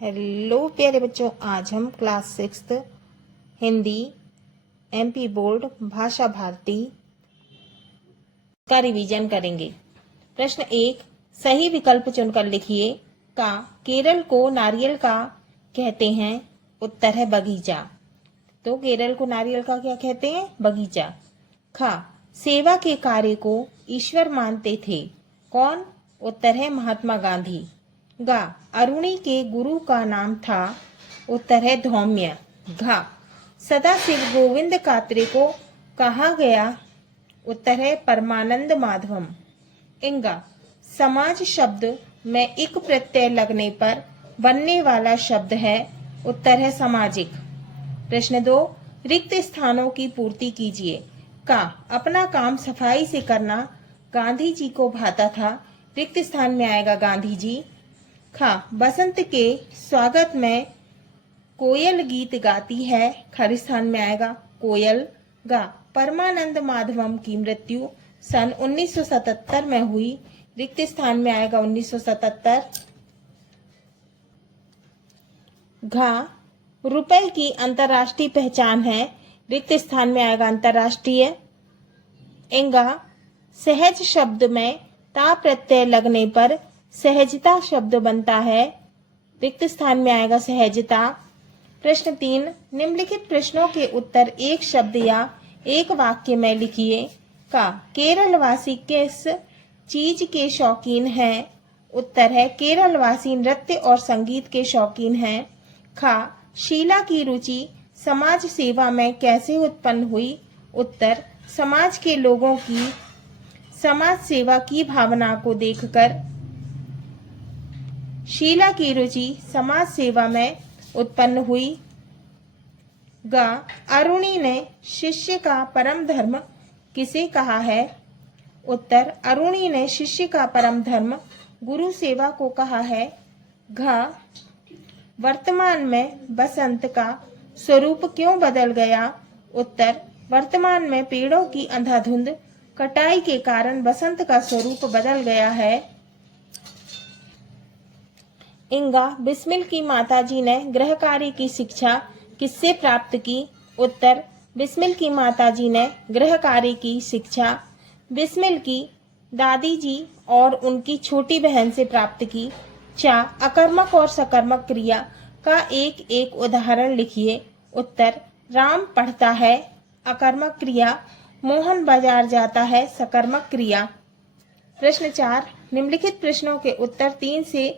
Hello प्यारे बच्चों, आज हम क्लास 6 हिंदी MP बोर्ड भाषा भारती का रिवीजन करेंगे। प्रश्न 1, सही विकल्प चुनकर लिखिए। का केरल को नारियल का कहते हैं? उत्तर है बगीचा। तो केरल को नारियल का क्या कहते हैं? बगीचा। खा सेवा के कार्य को ईश्वर मानते थे। कौन? उत्तर है महात्मा गांधी। गा अरुणी के गुरु का नाम था। उत्तर है धौम्य। घा सदाशिव गोविंद कात्रे को कहा गया। उत्तर है परमानंद माधवम। इंगा समाज शब्द में इक प्रत्यय लगने पर बनने वाला शब्द है। उत्तर है सामाजिक। प्रश्न 2, रिक्त स्थानों की पूर्ति कीजिए। का अपना काम सफाई से करना गांधी जी को भाता था। रिक्त स्थान में आएगा गांधी जी। खा बसंत के स्वागत में कोयल गीत गाती है। खरी स्थान में आएगा कोयल। गा परमानंद माधवम की मृत्यु सन 1977 में हुई। रिक्त स्थान में आएगा 1977। घा रुपए की अंतर्राष्ट्रीय पहचान है। रिक्त स्थान में आएगा अंतर्राष्ट्रीय। इंगा सहज शब्द में ता प्रत्यय लगने पर सहजता शब्द बनता है। रिक्त स्थान में आएगा सहजता। प्रश्न 3, निम्नलिखित प्रश्नों के उत्तर एक शब्द या एक वाक्य में लिखिए। का केरल वासी किस चीज के शौकीन हैं? उत्तर है केरल वासी नृत्य और संगीत के शौकीन हैं। खा शीला की रुचि समाज सेवा में कैसे उत्पन्न हुई? उत्तर समाज के लोगों की समाज सेवा की भावना को देखकर शीला की रुचि समाज सेवा में उत्पन्न हुई। गा अरुणी ने शिष्य का परम धर्म किसे कहा है? उत्तर अरुणी ने शिष्य का परम धर्म गुरु सेवा को कहा है। घा वर्तमान में बसंत का स्वरूप क्यों बदल गया? उत्तर वर्तमान में पेड़ों की अंधाधुंध कटाई के कारण बसंत का स्वरूप बदल गया है। इंगा बिस्मिल की माताजी ने गृह कार्य की शिक्षा किससे प्राप्त की? उत्तर बिस्मिल की माताजी ने गृह कार्य की शिक्षा बिस्मिल की दादी जी और उनकी छोटी बहन से प्राप्त की। चा अकर्मक और सकर्मक क्रिया का एक एक उदाहरण लिखिए। उत्तर राम पढ़ता है अकर्मक क्रिया, मोहन बाजार जाता है सकर्मक क्रिया। प्रश्न 4, निम्नलिखित प्रश्नों के उत्तर 3 से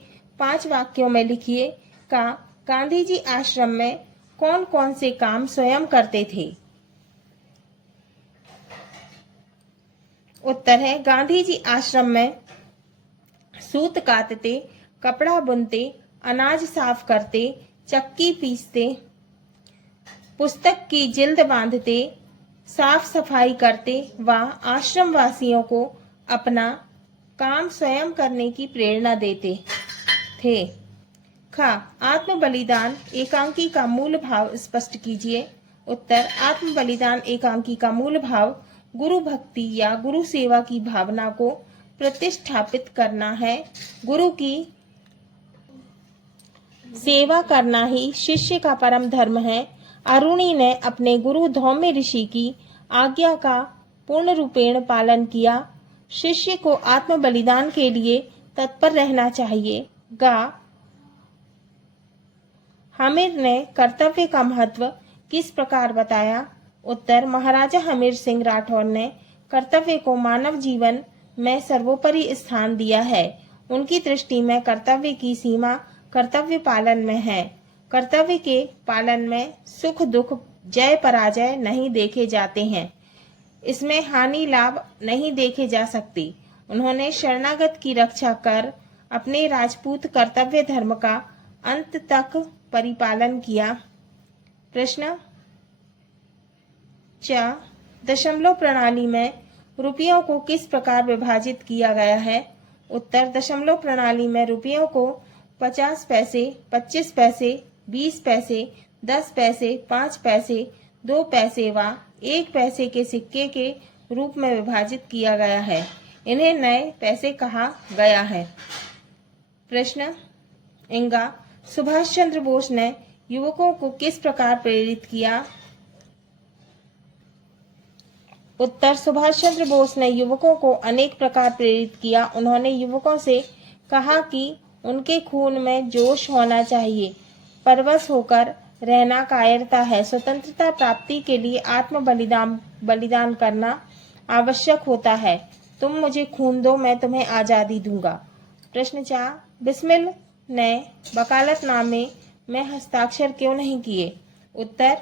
5 वाक्यों में लिखिए। का गांधी जी आश्रम में कौन कौन से काम स्वयं करते थे? उत्तर है गांधी जी आश्रम में सूत काटते, कपड़ा बुनते, अनाज साफ करते, चक्की पीसते, पुस्तक की जिल्द बांधते, साफ सफाई करते व आश्रम वासियों को अपना काम स्वयं करने की प्रेरणा देते थे। खा आत्म बलिदान एकांकी का मूल भाव स्पष्ट कीजिए। उत्तर आत्म बलिदान एकांकी का मूल भाव गुरु भक्ति या गुरु सेवा की भावना को प्रतिष्ठापित करना है। गुरु की सेवा करना ही शिष्य का परम धर्म है। अरुणी ने अपने गुरु धौम्य ऋषि की आज्ञा का पूर्ण रूपेण पालन किया। शिष्य को आत्म बलिदान के लिए तत्पर रहना चाहिए। गा हमीर ने कर्तव्य का महत्व किस प्रकार बताया? उत्तर महाराजा हमीर सिंह राठौर ने कर्तव्य को मानव जीवन में सर्वोपरि स्थान दिया है। उनकी दृष्टि में कर्तव्य की सीमा कर्तव्य पालन में है। कर्तव्य के पालन में सुख दुख जय पराजय नहीं देखे जाते हैं। इसमें हानि लाभ नहीं देखे जा सकती। उन्होंने शरणागत की रक्षा कर अपने राजपूत कर्तव्य धर्म का अंत तक परिपालन किया। प्रश्न 4, दशमलव प्रणाली में रुपयों को किस प्रकार विभाजित किया गया है? उत्तर दशमलव प्रणाली में रुपयों को 50 पैसे, 25 पैसे, 20 पैसे, 10 पैसे, 5 पैसे, 2 पैसे व 1 पैसे के सिक्के के रूप में विभाजित किया गया है। इन्हें नए पैसे कहा गया है। प्रश्न इंगा सुभाष चंद्र बोस ने युवकों को किस प्रकार प्रेरित किया? उत्तर, सुभाष चंद्र बोस ने युवकों को अनेक प्रकार प्रेरित किया। उन्होंने युवकों से कहा कि उनके खून में जोश होना चाहिए, परवश होकर रहना कायरता है, स्वतंत्रता प्राप्ति के लिए आत्म बलिदान करना आवश्यक होता है। तुम मुझे खून दो, मैं तुम्हें आज़ादी दूंगा। प्रश्न 4, बिस्मिल ने वकालतनामे में हस्ताक्षर क्यों नहीं किए? उत्तर,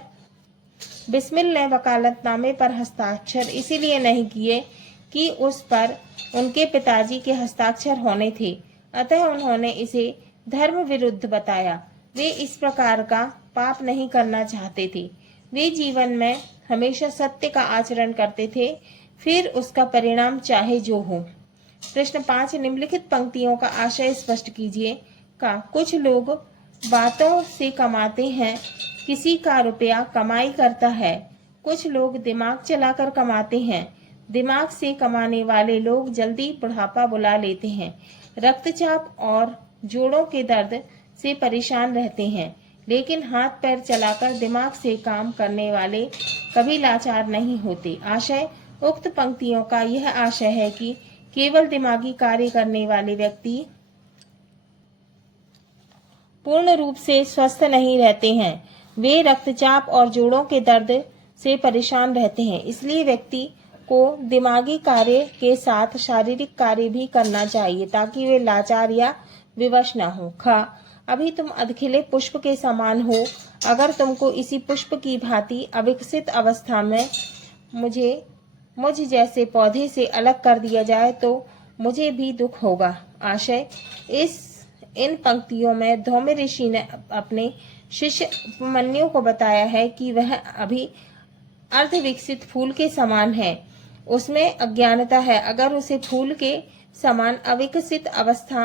बिस्मिल ने वकालतनामे पर हस्ताक्षर इसीलिए नहीं किए कि उस पर उनके पिताजी के हस्ताक्षर होने थे, अतः उन्होंने इसे धर्म विरुद्ध बताया। वे इस प्रकार का पाप नहीं करना चाहते थे। वे जीवन में हमेशा सत्य का आचरण करते थे, फिर उसका परिणाम चाहे जो हो। प्रश्न 5, निम्नलिखित पंक्तियों का आशय स्पष्ट कीजिए। का कुछ लोग बातों से कमाते हैं, किसी का रुपया कमाई करता है। कुछ लोग दिमाग चलाकर कमाते हैं, दिमाग से कमाने वाले लोग जल्दी बुढ़ापा बुला लेते हैं। रक्तचाप और जोड़ों के दर्द से परेशान रहते हैं, लेकिन हाथ पैर चलाकर दिमाग से काम करने वाले कभी लाचार नहीं होते। आशय, उक्त पंक्तियों का यह आशय है कि केवल दिमागी कार्य करने वाले व्यक्ति पूर्ण रूप से स्वस्थ नहीं रहते हैं, वे रक्तचाप और जोड़ों के दर्द से परेशान रहते हैं। इसलिए व्यक्ति को दिमागी कार्य के साथ शारीरिक कार्य भी करना चाहिए ताकि वे लाचार या विवश न हो। ख, अभी तुम अधखिले पुष्प के समान हो, अगर तुमको इसी पुष्प की भांति अविकसित अवस्था में मुझ जैसे पौधे से अलग कर दिया जाए तो मुझे भी दुख होगा। आशय, इन पंक्तियों में धौम्य ऋषि ने अपने शिष्य उपमन्यु को बताया है कि वह अभी अर्धविकसित फूल के समान है, उसमें अज्ञानता है। अगर उसे फूल के समान अविकसित अवस्था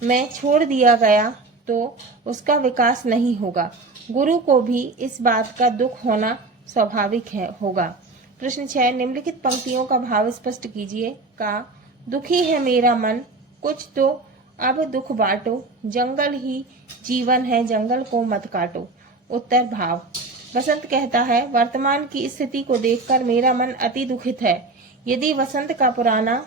में छोड़ दिया गया तो उसका विकास नहीं होगा। गुरु को भी इस बात का दुख होना स्वाभाविक होगा। प्रश्न 6, निम्नलिखित पंक्तियों का भाव स्पष्ट कीजिए। का दुखी है मेरा मन, कुछ तो अब दुख बांटो, जंगल ही जीवन है, जंगल को मत काटो। उत्तर, भाव। वसंत कहता है, वर्तमान की स्थिति को देखकर मेरा मन अति दुखित है। यदि वसंत का पुराना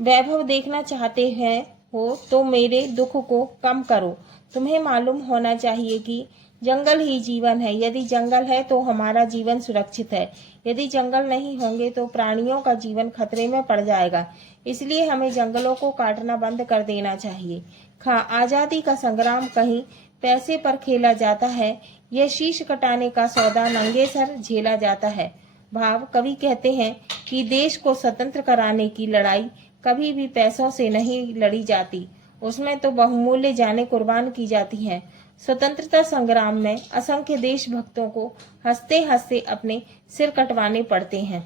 वैभव देखना चाहते हैं हो तो मेरे दुख को कम करो। तुम्हें मालूम होना चाहिए कि जंगल ही जीवन है। यदि जंगल है तो हमारा जीवन सुरक्षित है, यदि जंगल नहीं होंगे तो प्राणियों का जीवन खतरे में पड़ जाएगा। इसलिए हमें जंगलों को काटना बंद कर देना चाहिए। खा, आजादी का संग्राम कहीं पैसे पर खेला जाता है, यह शीश कटाने का सौदा नंगे सर झेला जाता है। भाव, कवि कहते हैं कि देश को स्वतंत्र कराने की लड़ाई कभी भी पैसों से नहीं लड़ी जाती, उसमें तो बहुमूल्य जानें कुर्बान की जाती हैं। स्वतंत्रता संग्राम में असंख्य देशभक्तों को हंसते हंसते अपने सिर कटवाने पड़ते हैं।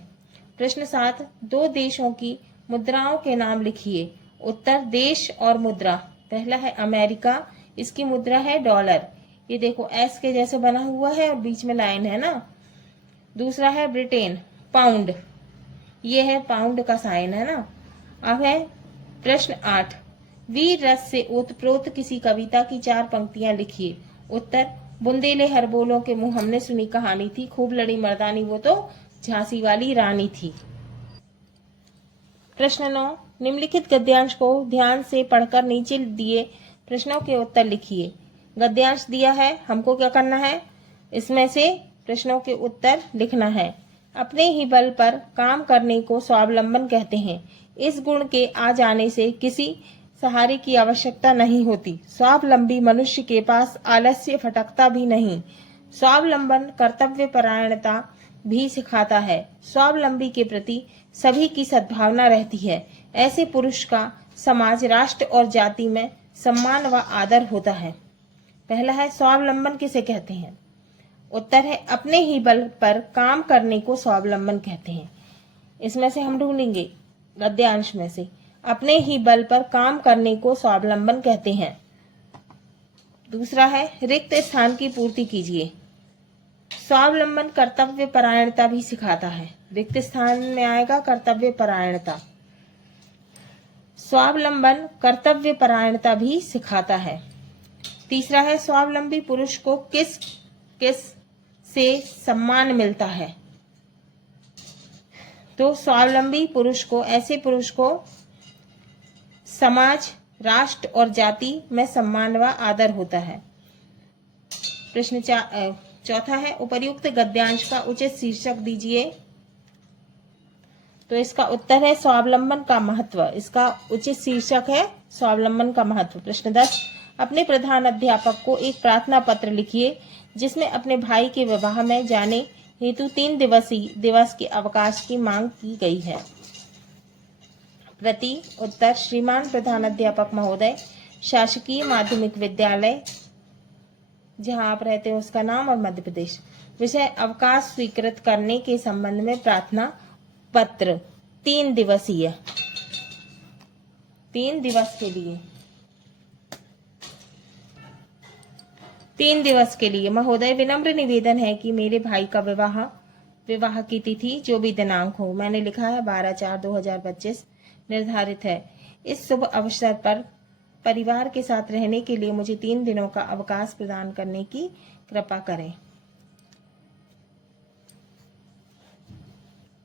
प्रश्न 7, दो देशों की मुद्राओं के नाम लिखिए। उत्तर, देश और मुद्रा। पहला है अमेरिका, इसकी मुद्रा है डॉलर, ये देखो एस के जैसे बना हुआ है और बीच में लाइन है ना। दूसरा है ब्रिटेन, पाउंड, ये है पाउंड का साइन है ना। अब है प्रश्न 8, वीर रस से ओतप्रोत किसी कविता की 4 पंक्तियां लिखिए। उत्तर, बुंदेले हरबोलों के मुंह हमने सुनी कहानी थी, खूब लड़ी मर्दानी वो तो झांसी वाली रानी थी। प्रश्न 9, निम्नलिखित गद्यांश को ध्यान से पढ़कर नीचे दिए प्रश्नों के उत्तर लिखिए। गद्यांश दिया है, हमको क्या करना है, इसमें से प्रश्नों के उत्तर लिखना है। अपने ही बल पर काम करने को स्वावलंबन कहते हैं। इस गुण के आ जाने से किसी सहारे की आवश्यकता नहीं होती। स्वावलंबी मनुष्य के पास आलस्य फटकता भी नहीं। स्वावलंबन कर्तव्य परायणता भी सिखाता है। स्वावलंबी के प्रति सभी की सद्भावना रहती है। ऐसे पुरुष का समाज, राष्ट्र और जाति में सम्मान व आदर होता है। पहला है स्वावलंबन किसे कहते हैं। उत्तर है अपने ही बल पर काम करने को स्वावलंबन कहते हैं। इसमें से हम ढूंढेंगे गद्यांश में से, अपने ही बल पर काम करने को स्वावलंबन कहते हैं। दूसरा है रिक्त स्थान की पूर्ति कीजिए। स्वावलंबन कर्तव्य परायणता भी सिखाता है। रिक्त स्थान में आएगा कर्तव्य परायणता। स्वावलंबन कर्तव्य परायणता भी सिखाता है। तीसरा है स्वावलंबी पुरुष को किस किस से सम्मान मिलता है। तो स्वावलंबी पुरुष को, ऐसे पुरुष को समाज, राष्ट्र और जाति में सम्मान व आदर होता है। प्रश्न चौथा है उपर्युक्त गद्यांश का उचित शीर्षक दीजिए। तो इसका उत्तर है स्वावलंबन का महत्व। इसका उचित शीर्षक है स्वावलंबन का महत्व। प्रश्न 10, अपने प्रधान अध्यापक को एक प्रार्थना पत्र लिखिए जिसमें अपने भाई के विवाह में जाने हेतु 3 दिवस के अवकाश की मांग की गई है। प्रति उत्तर, श्रीमान प्रधानाध्यापक महोदय, शासकीय माध्यमिक विद्यालय जहां आप रहते हैं उसका नाम और मध्य प्रदेश। विषय अवकाश स्वीकृत करने के संबंध में प्रार्थना पत्र 3 दिवसीय, 3 दिवस के लिए, 3 दिवस के लिए। महोदय, विनम्र निवेदन है कि मेरे भाई का विवाह की तिथि जो भी दिनांक हो, मैंने लिखा है 12/4/2025 निर्धारित है। इस शुभ अवसर पर परिवार के साथ रहने के लिए मुझे 3 दिनों का अवकाश प्रदान करने की कृपा करें।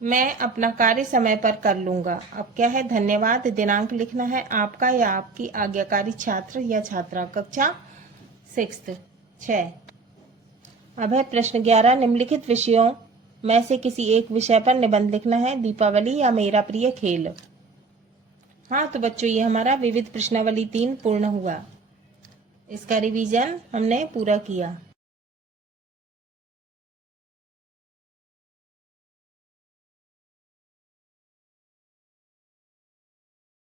मैं अपना कार्य समय पर कर लूंगा। अब क्या है, धन्यवाद। दिनांक लिखना है आपका या आपकी आज्ञाकारी छात्र या छात्रा, कक्षा 6। अब है प्रश्न 11, निम्नलिखित विषयों में से किसी एक विषय पर निबंध लिखना है। दीपावली या मेरा प्रिय खेल। हाँ तो बच्चों, ये हमारा विविध प्रश्नावली 3 पूर्ण हुआ। इसका रिवीजन हमने पूरा किया।